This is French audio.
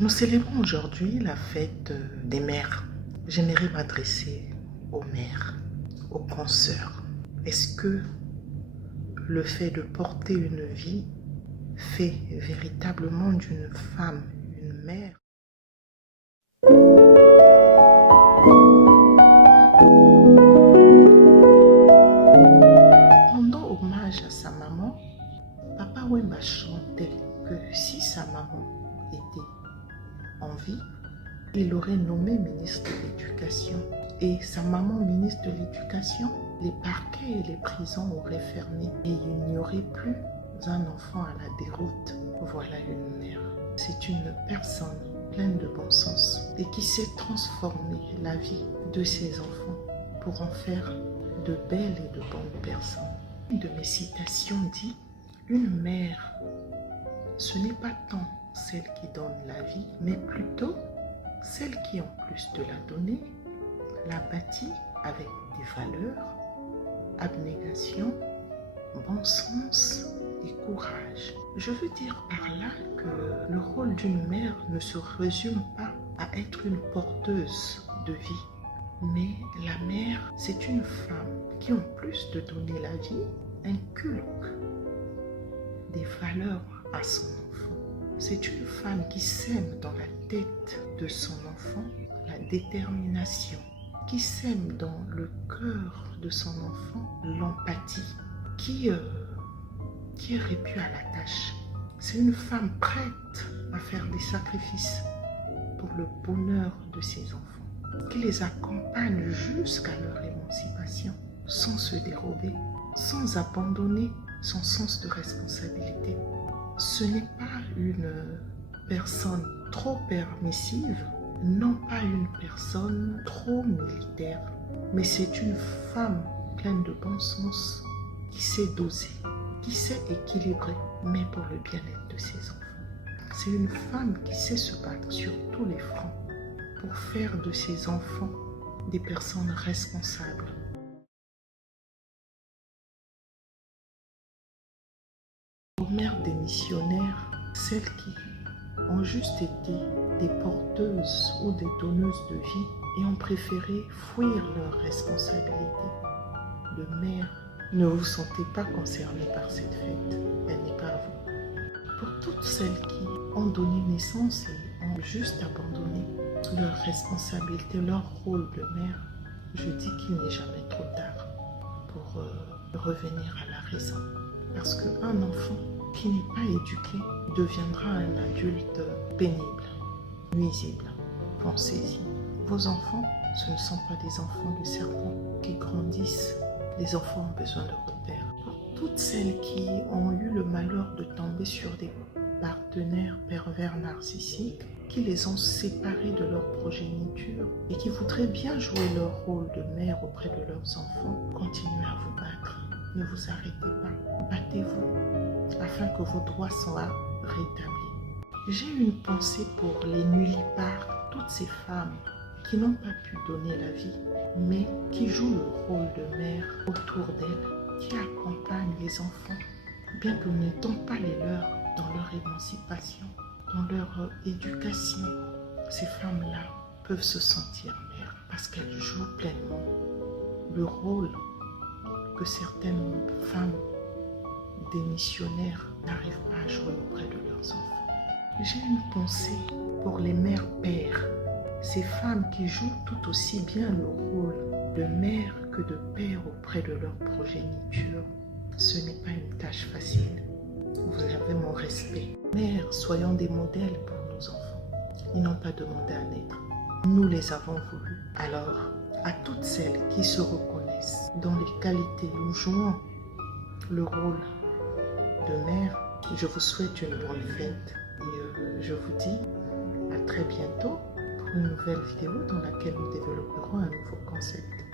Nous célébrons aujourd'hui la fête des mères. J'aimerais m'adresser aux mères, aux consoeurs. Est-ce que le fait de porter une vie fait véritablement d'une femme une mère? Rendant hommage à sa maman, Papa Wemba chantait que si sa maman était en vie, il aurait nommé ministre de l'Éducation. Et sa maman ministre de l'Éducation, les parquets et les prisons auraient fermé et il n'y aurait plus un enfant à la déroute. Voilà une mère. C'est une personne pleine de bon sens et qui sait transformer la vie de ses enfants pour en faire de belles et de bonnes personnes. Une de mes citations dit « Une mère, ce n'est pas tant celle qui donne la vie, mais plutôt celle qui, en plus de la donner, la bâtit avec des valeurs, abnégation, bon sens et courage. » Je veux dire par là que le rôle d'une mère ne se résume pas à être une porteuse de vie, mais la mère, c'est une femme qui, en plus de donner la vie, inculque des valeurs à son enfant. C'est une femme qui sème dans la tête de son enfant la détermination, qui sème dans le cœur de son enfant l'empathie, qui est répue à la tâche. C'est une femme prête à faire des sacrifices pour le bonheur de ses enfants, qui les accompagne jusqu'à leur émancipation, sans se dérober, sans abandonner son sens de responsabilité. Ce n'est pas une personne trop permissive, non pas une personne trop militaire, mais c'est une femme pleine de bon sens qui sait doser, qui sait équilibrer, mais pour le bien-être de ses enfants. C'est une femme qui sait se battre sur tous les fronts pour faire de ses enfants des personnes responsables. Aux mères des missionnaires, celles qui ont juste été des porteuses ou des donneuses de vie et ont préféré fuir leurs responsabilités de mère, ne vous sentez pas concernés par cette fête, elle n'est pas à vous. Pour toutes celles qui ont donné naissance et ont juste abandonné leurs responsabilités, leur rôle de mère, je dis qu'il n'est jamais trop tard pour revenir à la raison. Parce qu'un enfant qui n'est pas éduqué deviendra un adulte pénible, nuisible. Pensez-y. Vos enfants, ce ne sont pas des enfants de cerveau qui grandissent. Les enfants ont besoin de repères. Pour toutes celles qui ont eu le malheur de tomber sur des partenaires pervers narcissiques, qui les ont séparés de leur progéniture et qui voudraient bien jouer leur rôle de mère auprès de leurs enfants, continuez à vous battre. Ne vous arrêtez pas. Battez-vous afin que vos droits soient rétablis. J'ai une pensée pour les nullipares, toutes ces femmes qui n'ont pas pu donner la vie, mais qui jouent le rôle de mère autour d'elles, qui accompagnent les enfants, bien que nous n'étions pas les leurs dans leur émancipation, dans leur éducation. Ces femmes-là peuvent se sentir mères parce qu'elles jouent pleinement le rôle que certaines femmes des missionnaires n'arrivent pas à jouer auprès de leurs enfants. J'ai une pensée pour les mères-pères, ces femmes qui jouent tout aussi bien le rôle de mère que de père auprès de leur progéniture. Ce n'est pas une tâche facile. Vous avez mon respect. Mères, soyons des modèles pour nos enfants. Ils n'ont pas demandé à naître. Nous les avons voulus. Alors, à toutes celles qui se reconnaissent dans les qualités où jouons le rôle de mère, je vous souhaite une bonne fête et je vous dis à très bientôt pour une nouvelle vidéo dans laquelle nous développerons un nouveau concept.